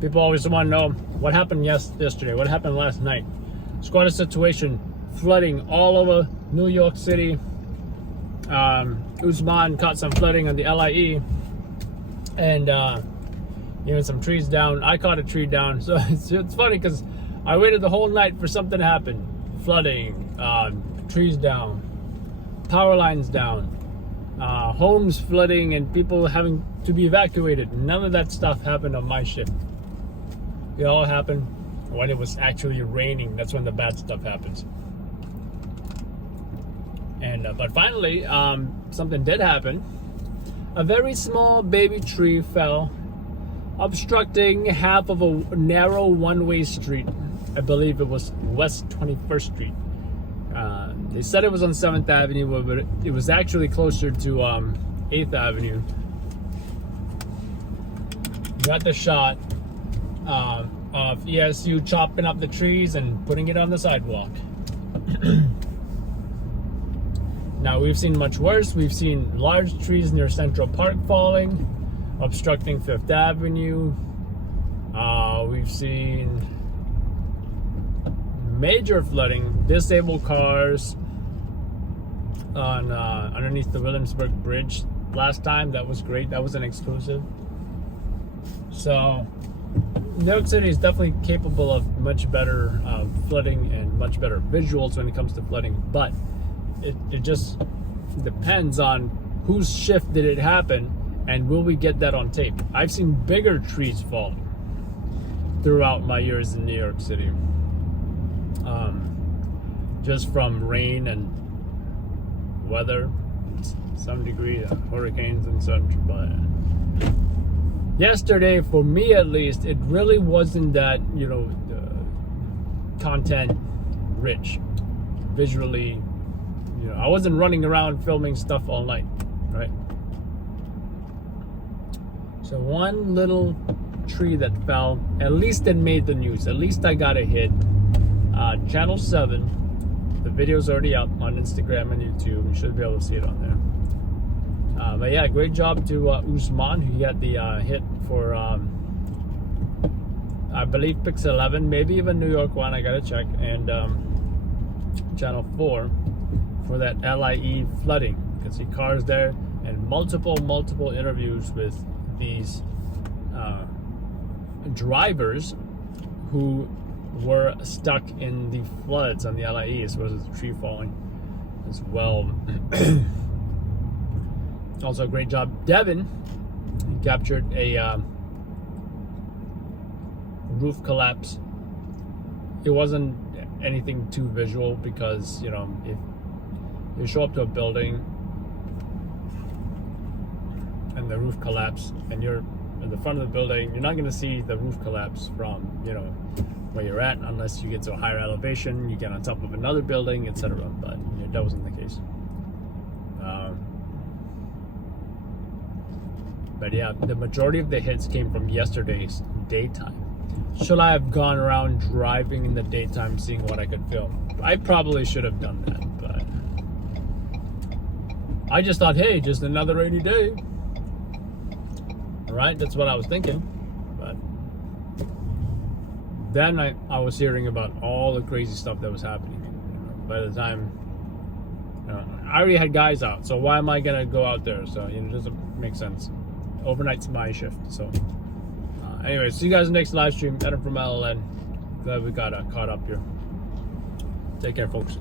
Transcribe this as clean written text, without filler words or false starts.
People always want to know what happened yesterday, what happened last night. Squatter situation, flooding all over New York City. Usman caught some flooding on the LIE, and even some trees down. I caught a tree down, so it's funny because I waited the whole night for something to happen. Flooding, trees down, power lines down, homes flooding, and people having to be evacuated. None of that stuff happened on my shift. It all happened when it was actually raining. That's when the bad stuff happens. And but finally, something did happen. A very small baby tree fell, obstructing half of a narrow one-way street. I believe it was West 21st Street. They said it was on 7th Avenue, but it was actually closer to 8th Avenue. Got the shot of ESU chopping up the trees and putting it on the sidewalk. Now, we've seen much worse. We've seen large trees near Central Park falling, obstructing 5th Avenue. We've seen major flooding, disabled cars on underneath the Williamsburg Bridge last time. That was great. That was an exclusive. So New York City is definitely capable of much better flooding and much better visuals when it comes to flooding, but it just depends on whose shift did it happen, and will we get that on tape. I've seen bigger trees fall throughout my years in New York City, just from rain and weather, some degree, hurricanes and such. But yesterday, for me at least, it really wasn't that, content rich visually. I wasn't running around filming stuff all night, right? So one little tree that fell, at least it made the news. At least I got a hit. Channel 7, the video's already up on Instagram and YouTube. You should be able to see it on there. But yeah, great job to Usman, who got the hit for, I believe, Pix 11, maybe even New York 1, I gotta check, and Channel 4 for that LIE flooding. You can see cars there, and multiple interviews with these drivers who were stuck in the floods on the LIE, as well as the tree falling as well. Also, a great job, Devin. He captured a roof collapse. It wasn't anything too visual because, if you show up to a building and the roof collapse and you're in the front of the building, you're not going to see the roof collapse from, where you're at, unless you get to a higher elevation, you get on top of another building, etc. But that wasn't the case. But yeah, the majority of the hits came from yesterday's daytime. Should I have gone around driving in the daytime, seeing what I could film? I probably should have done that, but I just thought, hey, just another rainy day. All right, that's what I was thinking. But then I was hearing about all the crazy stuff that was happening. By the time, I already had guys out, so why am I gonna go out there? So it doesn't make sense. Overnight's my shift. So anyway, see you guys next live stream. Adam from LLN. Glad we got caught up here. Take care, folks.